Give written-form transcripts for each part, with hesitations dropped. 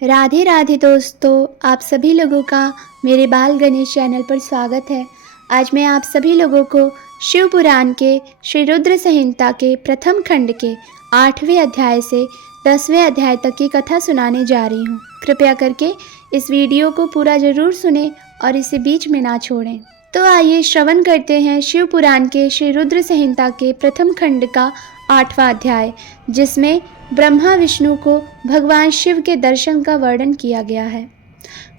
राधे राधे दोस्तों, आप सभी लोगों का मेरे बाल गणेश चैनल पर स्वागत है। आज मैं आप सभी लोगों को शिव पुराण के श्री रुद्र संहिता के प्रथम खंड के 8वें अध्याय से 10वें अध्याय तक की कथा सुनाने जा रही हूँ। कृपया करके इस वीडियो को पूरा ज़रूर सुने और इसे बीच में ना छोड़ें। तो आइए श्रवण करते हैं शिव पुराण के श्री रुद्र संहिता के प्रथम खंड का 8वां अध्याय, जिसमें ब्रह्मा विष्णु को भगवान शिव के दर्शन का वर्णन किया गया है।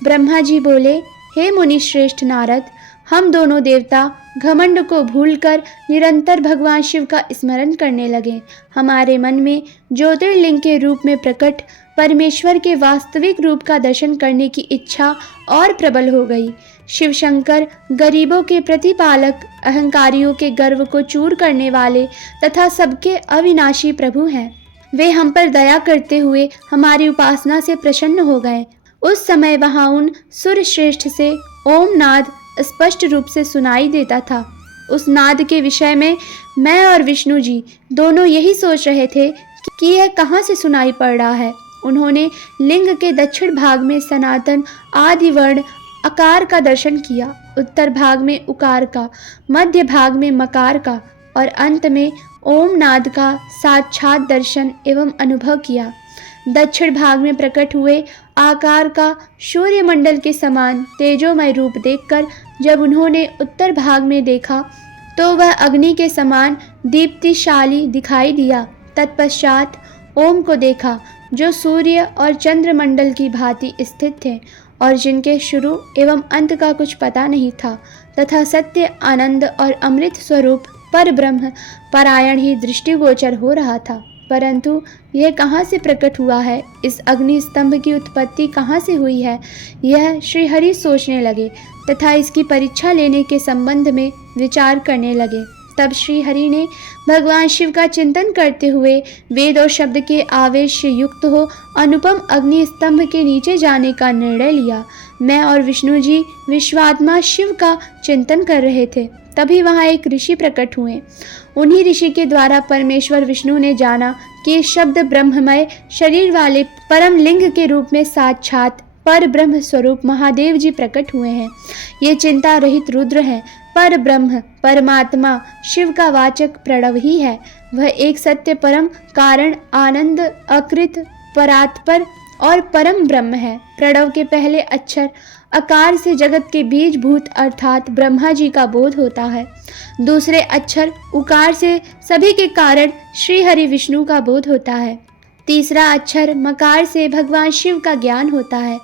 ब्रह्मा जी बोले, हे मुनि श्रेष्ठ नारद, हम दोनों देवता घमंड को भूलकर निरंतर भगवान शिव का स्मरण करने लगे। हमारे मन में ज्योतिर्लिंग के रूप में प्रकट परमेश्वर के वास्तविक रूप का दर्शन करने की इच्छा और प्रबल हो गई। शिव शंकर गरीबों के प्रतिपालक, अहंकारियों के गर्व को चूर करने वाले तथा सबके अविनाशी प्रभु हैं। वे हम पर दया करते हुए हमारी उपासना से प्रसन्न हो गए। उस समय वहां उन सुर श्रेष्ठ से ओम नाद स्पष्ट रूप से सुनाई देता था। उस नाद के विषय में मैं और विष्णु जी दोनों यही सोच रहे थे कि यह कहाँ से सुनाई पड़ रहा है। उन्होंने लिंग के दक्षिण भाग में सनातन आदि वर्ण अकार का दर्शन किया, उत्तर भाग में उकार का, मध्य भाग में मकार का और अंत में ओम नाद का साक्षात दर्शन एवं अनुभव किया। दक्षिण भाग में प्रकट हुए आकार का सूर्यमंडल के समान तेजोमय रूप देखकर जब उन्होंने उत्तर भाग में देखा तो वह अग्नि के समान दीप्तिशाली दिखाई दिया। तत्पश्चात ओम को देखा, जो सूर्य और चंद्रमंडल की भांति स्थित थे और जिनके शुरू एवं अंत का कुछ पता नहीं था, तथा सत्य, आनंद और अमृत स्वरूप पर ब्रह्म परायण ही दृष्टिगोचर हो रहा था। परंतु यह कहाँ से प्रकट हुआ है, इस अग्नि स्तंभ की उत्पत्ति कहाँ से हुई है, यह श्रीहरि सोचने लगे तथा इसकी परीक्षा लेने के संबंध में विचार करने लगे। तब श्री हरि ने भगवान शिव का चिंतन करते हुए वेद और शब्द के आवेश से युक्त हो अनुपम अग्नि स्तंभ के नीचे जाने का निर्णय लिया। मैं और विष्णु जी विश्वात्मा शिव का चिंतन कर रहे थे। तभी वहाँ एक ऋषि प्रकट हुए। उन्हीं ऋषि के द्वारा परमेश्वर विष्णु ने जाना कि शब्द ब्रह्ममय शरीर वाले परम लिंग के रूप में साक्षात पर ब्रह्म स्वरूप महादेव जी प्रकट हुए हैं। ये चिंता रहित रुद्र है। पर ब्रह्म परमात्मा शिव का वाचक प्रणव ही है। वह एक सत्य परम कारण, आनंद, अकृत, परात्पर और परम ब्रह्म है। प्रणव के पहले अक्षर अकार से जगत के बीज भूत अर्थात ब्रह्मा जी का बोध होता है। दूसरे अक्षर उकार से सभी के कारण श्री हरि विष्णु का बोध होता है। तीसरा अक्षर मकार से भगवान शिव का ज्ञान होता है।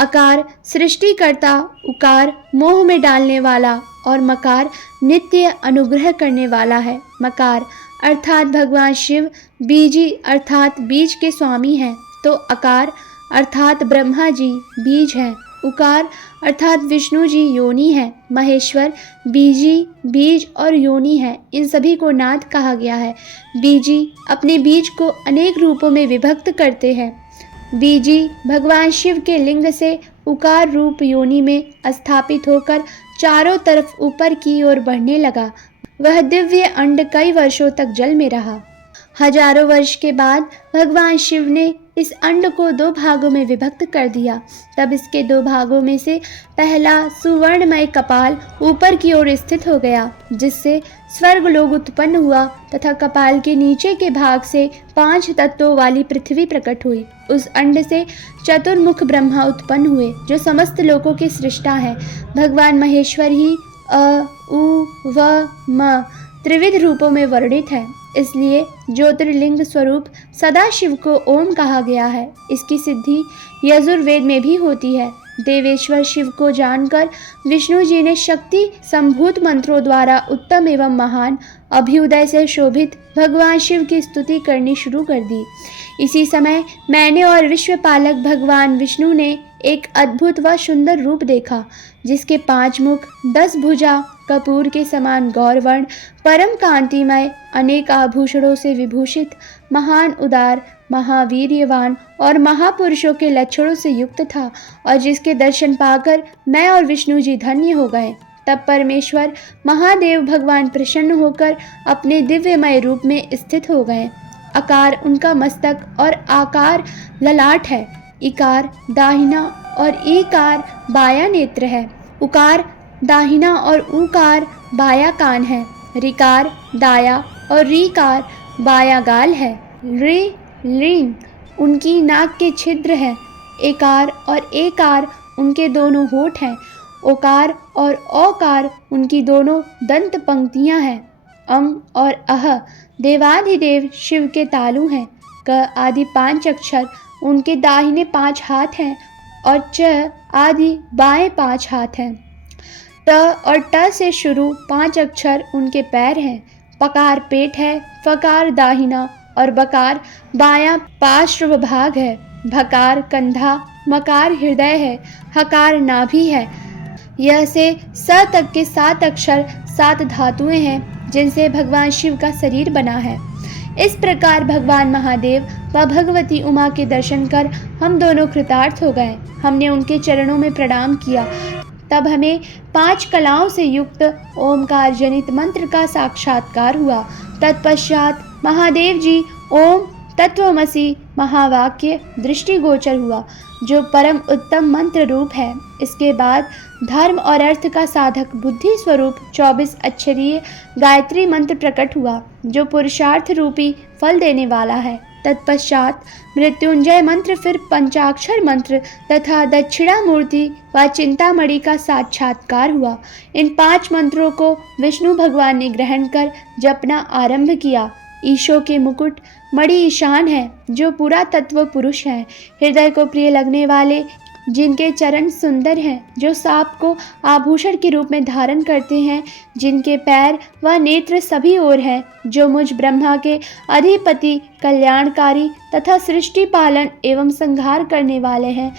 अकार सृष्टिकर्ता, उकार मोह में डालने वाला और मकार नित्य अनुग्रह करने वाला है। मकार अर्थात भगवान शिव बीजी अर्थात बीज के स्वामी हैं, तो अकार अर्थात ब्रह्मा जी बीज हैं। उकार अर्थात विष्णु जी योनि है। महेश्वर बीजी, बीज और योनि है। इन सभी को नाद कहा गया है। बीजी अपने बीज को अनेक रूपों में विभक्त करते हैं। बीजी भगवान शिव के लिंग से उकार रूप योनि में स्थापित होकर चारों तरफ ऊपर की ओर बढ़ने लगा। वह दिव्य अंड कई वर्षों तक जल में रहा। हजारों वर्ष के बाद भगवान शिव ने इस अंड को दो भागों में विभक्त कर दिया। तब इसके दो भागों में से पहला सुवर्णमय कपाल ऊपर की ओर स्थित हो गया, जिससे स्वर्ग लोक उत्पन्न हुआ तथा कपाल के नीचे के भाग से 5 तत्वों वाली पृथ्वी प्रकट हुई। उस अंड से चतुर्मुख ब्रह्मा उत्पन्न हुए, जो समस्त लोकों के सृष्टा है। भगवान महेश्वर ही अ, उ, व, म त्रिविध रूपों में वर्णित है। इसलिए ज्योतिर्लिंग स्वरूप सदाशिव को ओम कहा गया है। इसकी सिद्धि यजुर्वेद में भी होती है। देवेश्वर शिव को जानकर विष्णु जी ने शक्ति संभूत मंत्रों द्वारा उत्तम एवं महान अभ्युदय से शोभित भगवान शिव की स्तुति करनी शुरू कर दी। इसी समय मैंने और विश्वपालक भगवान विष्णु ने एक अद्भुत व सुंदर रूप देखा, जिसके 5 मुख, 10 भुजा, कपूर के समान गौरवर्ण, परम कांतिमय, अनेक आभूषणों से विभूषित, महान उदार, महावीर्यवान और महापुरुषों के लक्षणों से युक्त था और जिसके दर्शन पाकर मैं और विष्णु जी धन्य हो गए। तब परमेश्वर महादेव भगवान प्रसन्न होकर अपने दिव्यमय रूप में स्थित हो गए। आकार उनका मस्तक और आकार ललाट है। इकार दाहिना और ईकार बायां नेत्र है। उकार दाहिना और ऊकार बायां कान है। ऋकार दाया और रीकार बायां गाल है। रे लिंग उनकी नाक के छिद्र हैं। एकार और एकार उनके दोनों होठ हैं। ओकार और औकार उनकी दोनों दंत पंक्तियां हैं। और अह देवाधिदेव शिव के तालु हैं। क आदि 5 अक्षर उनके दाहिने 5 हाथ हैं और च आदि बाएं 5 हाथ हैं। ट और ट से शुरू 5 अक्षर उनके पैर हैं। पकार पेट है। फकार दाहिना और बकार बायां पार्श्व भाग है। भकार कंधा, मकार हृदय है। हकार नाभि है। यह से स तक के 7 अक्षर 7 धातुएं हैं जिनसे भगवान शिव का शरीर बना है। इस प्रकार भगवान महादेव व भगवती उमा के दर्शन कर हम दोनों कृतार्थ हो गए। हमने उनके चरणों में प्रणाम किया। तब हमें 5 कलाओं से युक्त ओमकार जनित मंत्र का साक्षात्कार हुआ। तत्पश्चात महादेव जी ओम तत्वमसि महावाक्य दृष्टिगोचर हुआ, जो परम उत्तम मंत्र रूप है। इसके बाद धर्म और अर्थ का साधक बुद्धि स्वरूप 24 अक्षरीय गायत्री मंत्र प्रकट हुआ, जो पुरुषार्थ रूपी फल देने वाला है। तत्पश्चात मृत्युंजय मंत्र, फिर पंचाक्षर मंत्र तथा दक्षिणामूर्ति व चिंतामणि का साक्षात्कार हुआ। इन 5 मंत्रों को विष्णु भगवान ने ग्रहण कर जपना आरंभ किया। ईशो के मुकुट मणि ईशान है, जो पूरा तत्व पुरुष है। हृदय को प्रिय लगने वाले, जिनके चरण सुंदर हैं, जो सांप को आभूषण के रूप में धारण करते हैं, जिनके पैर व नेत्र सभी ओर हैं, जो मुझ ब्रह्मा के अधिपति, कल्याणकारी तथा सृष्टि पालन एवं संहार करने वाले हैं,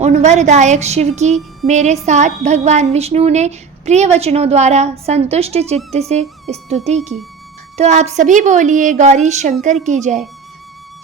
उन वरदायक शिव की मेरे साथ भगवान विष्णु ने प्रिय वचनों द्वारा संतुष्ट चित्त से स्तुति की। तो आप सभी बोलिए गौरी शंकर की जय।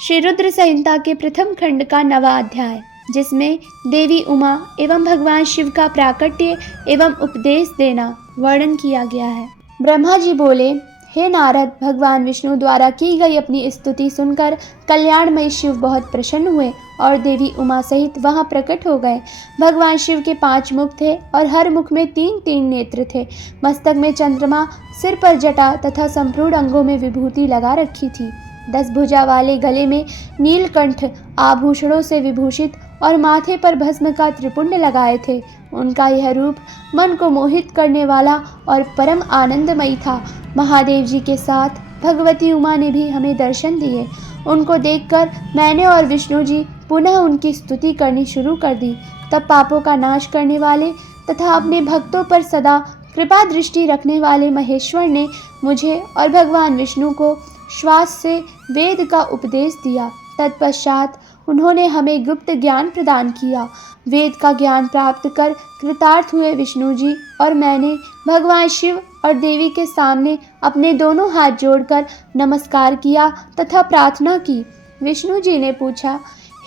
श्री रुद्र संहिता के प्रथम खंड का 9वां अध्याय, जिसमें देवी उमा एवं भगवान शिव का प्राकट्य एवं उपदेश देना वर्णन किया गया है। ब्रह्मा जी बोले, हे नारद, भगवान विष्णु द्वारा की गई अपनी स्तुति सुनकर कल्याणमय शिव बहुत प्रसन्न हुए और देवी उमा सहित वहां प्रकट हो गए। भगवान शिव के 5 मुख थे और हर मुख में 3-3 नेत्र थे। मस्तक में चंद्रमा, सिर पर जटा तथा संपूर्ण अंगों में विभूति लगा रखी थी। 10 भुजा वाले गले में नीलकंठ आभूषणों से विभूषित और माथे पर भस्म का त्रिपुंड लगाए थे। उनका यह रूप मन को मोहित करने वाला और परम आनंदमयी था। महादेव जी के साथ भगवती उमा ने भी हमें दर्शन दिए। उनको देखकर मैंने और विष्णु जी पुनः उनकी स्तुति करनी शुरू कर दी। तब पापों का नाश करने वाले तथा अपने भक्तों पर सदा कृपा दृष्टि रखने वाले महेश्वर ने मुझे और भगवान विष्णु को श्वास से वेद का उपदेश दिया। तत्पश्चात उन्होंने हमें गुप्त ज्ञान प्रदान किया। वेद का ज्ञान प्राप्त कर कृतार्थ हुए विष्णु जी और मैंने भगवान शिव और देवी के सामने अपने दोनों हाथ जोड़कर नमस्कार किया तथा प्रार्थना की। विष्णु जी ने पूछा,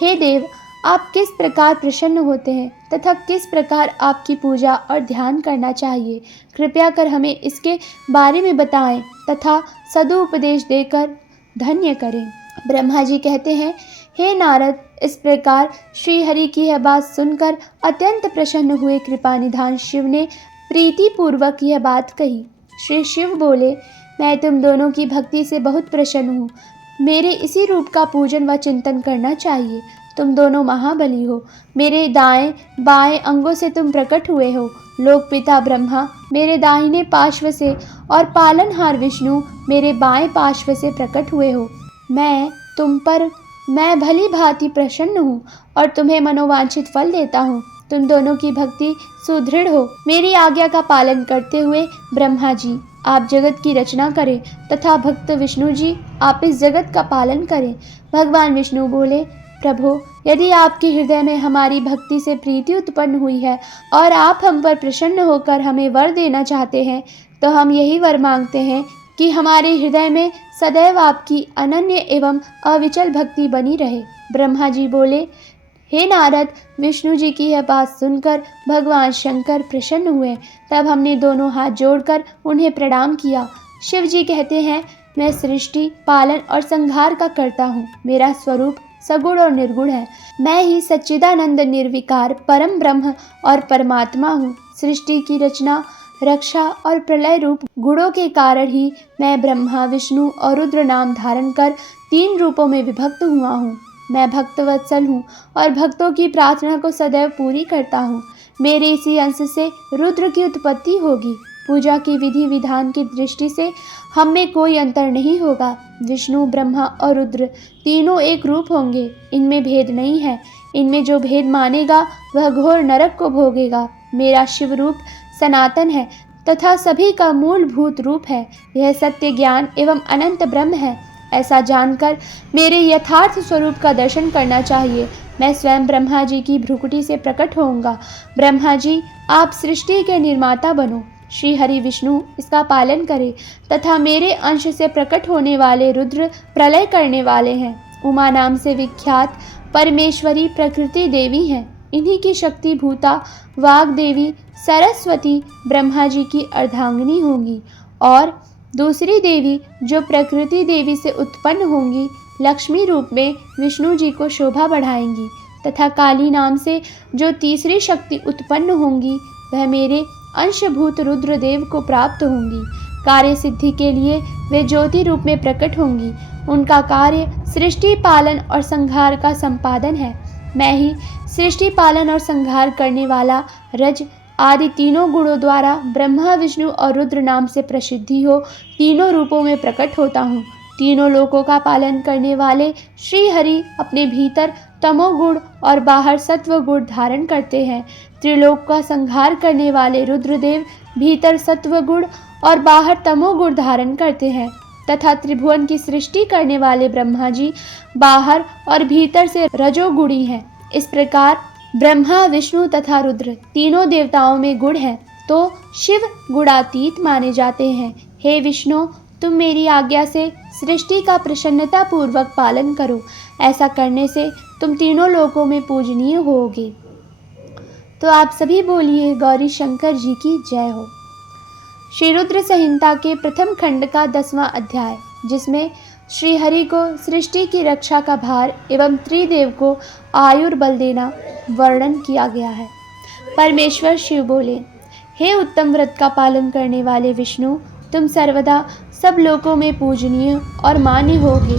हे देव, आप किस प्रकार प्रसन्न होते हैं तथा किस प्रकार आपकी पूजा और ध्यान करना चाहिए? कृपया कर हमें इसके बारे में बताएं तथा सदुपदेश देकर धन्य करें। ब्रह्मा जी कहते हैं, हे नारद, इस प्रकार श्री हरि की यह बात सुनकर अत्यंत प्रसन्न हुए कृपानिधान शिव ने प्रीति पूर्वक यह बात कही। श्री शिव बोले, मैं तुम दोनों की भक्ति से बहुत प्रसन्न हूँ। मेरे इसी रूप का पूजन व चिंतन करना चाहिए। तुम दोनों महाबली हो। मेरे दाएं बाएं अंगों से तुम प्रकट हुए हो। लोक पिता ब्रह्मा मेरे दाहिने पार्श्व से और पालनहार विष्णु मेरे बाएं पार्श्व से प्रकट हुए हो। मैं भली भांति प्रसन्न हूँ और तुम्हें मनोवांछित फल देता हूँ। तुम दोनों की भक्ति सुदृढ़ हो। मेरी आज्ञा का पालन करते हुए ब्रह्मा जी आप जगत की रचना करें तथा भक्त विष्णु जी आप इस जगत का पालन करें। भगवान विष्णु बोले, प्रभु, यदि आपके हृदय में हमारी भक्ति से प्रीति उत्पन्न हुई है और आप हम पर प्रसन्न होकर हमें वर देना चाहते हैं, तो हम यही वर मांगते हैं कि हमारे हृदय में सदैव आपकी अनन्य एवं अविचल भक्ति बनी रहे। ब्रह्मा जी बोले, हे नारद, विष्णु जी की यह बात सुनकर भगवान शंकर प्रसन्न हुए। तब हमने दोनों हाथ जोड़कर उन्हें प्रणाम किया। शिव जी कहते हैं, मैं सृष्टि, पालन और संहार का करता हूँ। मेरा स्वरूप सगुण और निर्गुण है। मैं ही सच्चिदानंद निर्विकार परम ब्रह्म और परमात्मा हूँ। सृष्टि की रचना, रक्षा और प्रलय रूप गुणों के कारण ही मैं ब्रह्मा, विष्णु और रुद्र नाम धारण कर 3 रूपों में विभक्त हुआ हूँ। मैं भक्तवत्सल हूँ और भक्तों की प्रार्थना को सदैव पूरी करता हूँ। मेरे इसी अंश से रुद्र की उत्पत्ति होगी। पूजा की विधि विधान की दृष्टि से हम में कोई अंतर नहीं होगा। विष्णु, ब्रह्मा और रुद्र तीनों एक रूप होंगे। इनमें भेद नहीं है। इनमें जो भेद मानेगा वह घोर नरक को भोगेगा। मेरा शिव रूप सनातन है तथा सभी का मूलभूत रूप है। यह सत्य, ज्ञान एवं अनंत ब्रह्म है। ऐसा जानकर मेरे यथार्थ स्वरूप का दर्शन करना चाहिए। मैं स्वयं ब्रह्मा जी की भ्रुकुटी से प्रकट होऊंगा। ब्रह्मा जी, आप सृष्टि के निर्माता बनो। श्री हरि विष्णु इसका पालन करें तथा मेरे अंश से प्रकट होने वाले रुद्र प्रलय करने वाले हैं। उमा नाम से विख्यात परमेश्वरी प्रकृति देवी हैं। इन्हीं की शक्ति भूता वाग देवी सरस्वती ब्रह्मा जी की अर्धांगिनी होंगी और दूसरी देवी जो प्रकृति देवी से उत्पन्न होंगी लक्ष्मी रूप में विष्णु जी को शोभा बढ़ाएंगी तथा काली नाम से जो तीसरी शक्ति उत्पन्न होंगी वह मेरे अंशभूत रुद्रदेव को प्राप्त होंगी। कार्य सिद्धि के लिए वे ज्योति रूप में प्रकट होंगी। उनका कार्य सृष्टि पालन और संहार का संपादन है। मैं ही सृष्टि पालन और संहार करने वाला रज आदि तीनों गुणों द्वारा ब्रह्मा, विष्णु और रुद्र नाम से प्रसिद्धि हो तीनों रूपों में प्रकट होता हूँ। तीनों लोकों का पालन करने वाले श्री हरि अपने भीतर तमोगुण और बाहर सत्व गुण धारण करते हैं। त्रिलोक का संहार करने वाले रुद्रदेव भीतर सत्व गुण और बाहर तमोगुण धारण करते हैं तथा त्रिभुवन की सृष्टि करने वाले ब्रह्मा जी बाहर और भीतर से रजोगुणी हैं। इस प्रकार ब्रह्मा, विष्णु तथा रुद्र तीनों देवताओं में गुण है तो शिव गुणातीत माने जाते हैं। हे विष्णु, तुम मेरी आज्ञा से सृष्टि का प्रसन्नता पूर्वक पालन करो। ऐसा करने से तुम तीनों लोकों में पूजनीय होगे। तो आप सभी बोलिए गौरी शंकर जी की जय हो। श्री रुद्र संहिता के प्रथम खंड का 10वां अध्याय, जिसमें श्री हरि को सृष्टि की रक्षा का भार एवं त्रिदेव को आयुर्बल देना वर्णन किया गया है। परमेश्वर शिव बोले, हे उत्तम व्रत का पालन करने वाले विष्णु, तुम सर्वदा सब लोकों में पूजनीय और मान्य होगे।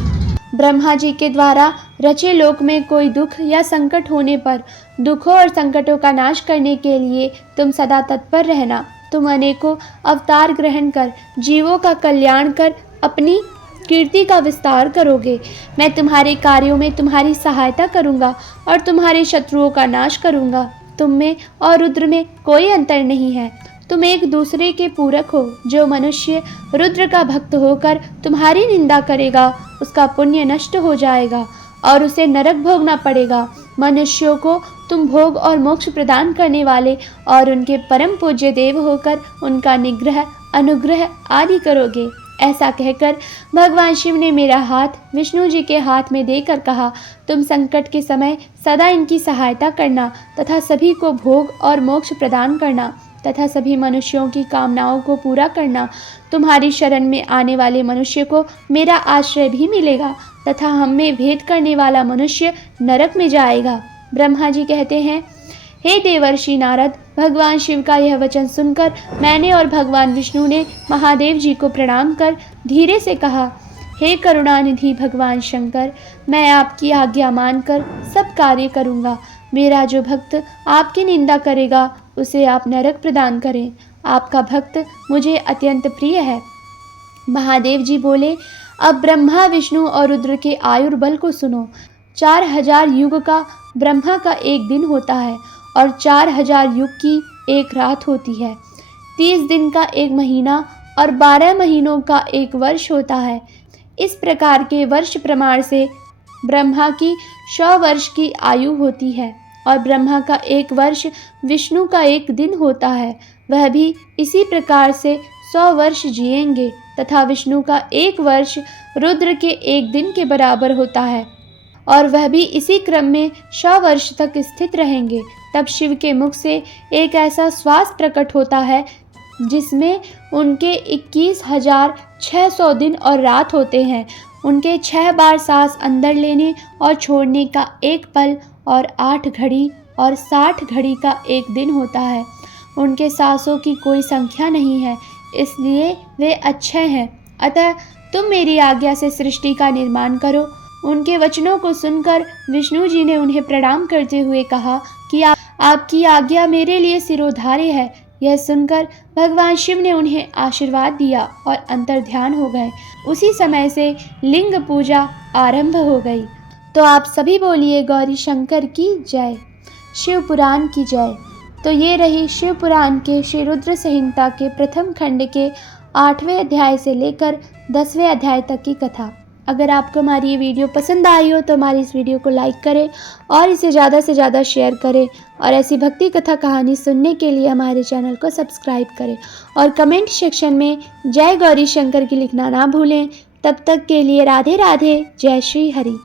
ब्रह्मा जी के द्वारा रचे लोक में कोई दुख या संकट होने पर दुखों और संकटों का नाश करने के लिए तुम सदा तत्पर रहना। तुम अनेकों अवतार ग्रहण कर जीवों का कल्याण कर अपनी कीर्ति का विस्तार करोगे। मैं तुम्हारे कार्यों में तुम्हारी सहायता करूंगा और तुम्हारे शत्रुओं का नाश करूंगा। तुम में और रुद्र में कोई अंतर नहीं है। तुम एक दूसरे के पूरक हो। जो मनुष्य रुद्र का भक्त होकर तुम्हारी निंदा करेगा उसका पुण्य नष्ट हो जाएगा और उसे नरक भोगना पड़ेगा। मनुष्यों को तुम भोग और मोक्ष प्रदान करने वाले और उनके परम पूज्य देव होकर उनका निग्रह, अनुग्रह आदि करोगे। ऐसा कहकर भगवान शिव ने मेरा हाथ विष्णु जी के हाथ में देकर कहा, तुम संकट के समय सदा इनकी सहायता करना तथा सभी को भोग और मोक्ष प्रदान करना तथा सभी मनुष्यों की कामनाओं को पूरा करना। तुम्हारी शरण में आने वाले मनुष्य को मेरा आश्रय भी मिलेगा तथा हम में भेद करने वाला मनुष्य नरक में जाएगा। ब्रह्मा जी कहते हैं, हे देवर्षि नारद, भगवान शिव का यह वचन सुनकर मैंने और भगवान विष्णु ने महादेव जी को प्रणाम कर धीरे से कहा, हे करुणानिधि भगवान शंकर, मैं आपकी आज्ञा मानकर सब कार्य करूँगा। मेरा जो भक्त आपकी निंदा करेगा उसे आप नरक प्रदान करें। आपका भक्त मुझे अत्यंत प्रिय है। महादेव जी बोले, अब ब्रह्मा, विष्णु और रुद्र के आयुर्बल को सुनो। 4000 युग का ब्रह्मा का एक दिन होता है और 4000 युग की एक रात होती है। 30 दिन का एक महीना और 12 महीनों का एक वर्ष होता है। इस प्रकार के वर्ष प्रमाण से ब्रह्मा की 100 वर्ष की आयु होती है और ब्रह्मा का एक वर्ष विष्णु का एक दिन होता है। वह भी इसी प्रकार से 100 वर्ष जिएंगे तथा विष्णु का एक वर्ष रुद्र के एक दिन के बराबर होता है और वह भी इसी क्रम में 100 वर्ष तक स्थित रहेंगे। तब शिव के मुख से एक ऐसा श्वास प्रकट होता है जिसमें उनके 21,600 दिन और रात होते हैं उनके 6 बार सांस अंदर लेने और छोड़ने का एक पल और 8 घड़ी और 60 घड़ी का एक दिन होता है। उनके सांसों की कोई संख्या नहीं है, इसलिए वे अक्षय हैं। अतः तुम मेरी आज्ञा से सृष्टि का निर्माण करो। उनके वचनों को सुनकर विष्णु जी ने उन्हें प्रणाम करते हुए कहा कि आपकी आज्ञा मेरे लिए सिरोधार्य है। यह सुनकर भगवान शिव ने उन्हें आशीर्वाद दिया और अंतर्ध्यान हो गए। उसी समय से लिंग पूजा आरंभ हो गई। तो आप सभी बोलिए गौरी शंकर की जय, शिव पुराण की जय। तो ये रही शिव पुराण के श्री रुद्र संहिता के प्रथम खंड के 8वें अध्याय से लेकर 10वें अध्याय तक की कथा। अगर आपको हमारी ये वीडियो पसंद आई हो तो हमारी इस वीडियो को लाइक करें और इसे ज़्यादा से ज़्यादा शेयर करें और ऐसी भक्ति कथा कहानी सुनने के लिए हमारे चैनल को सब्सक्राइब करें और कमेंट सेक्शन में जय गौरी शंकर की लिखना ना भूलें। तब तक के लिए राधे राधे, जय श्री हरि।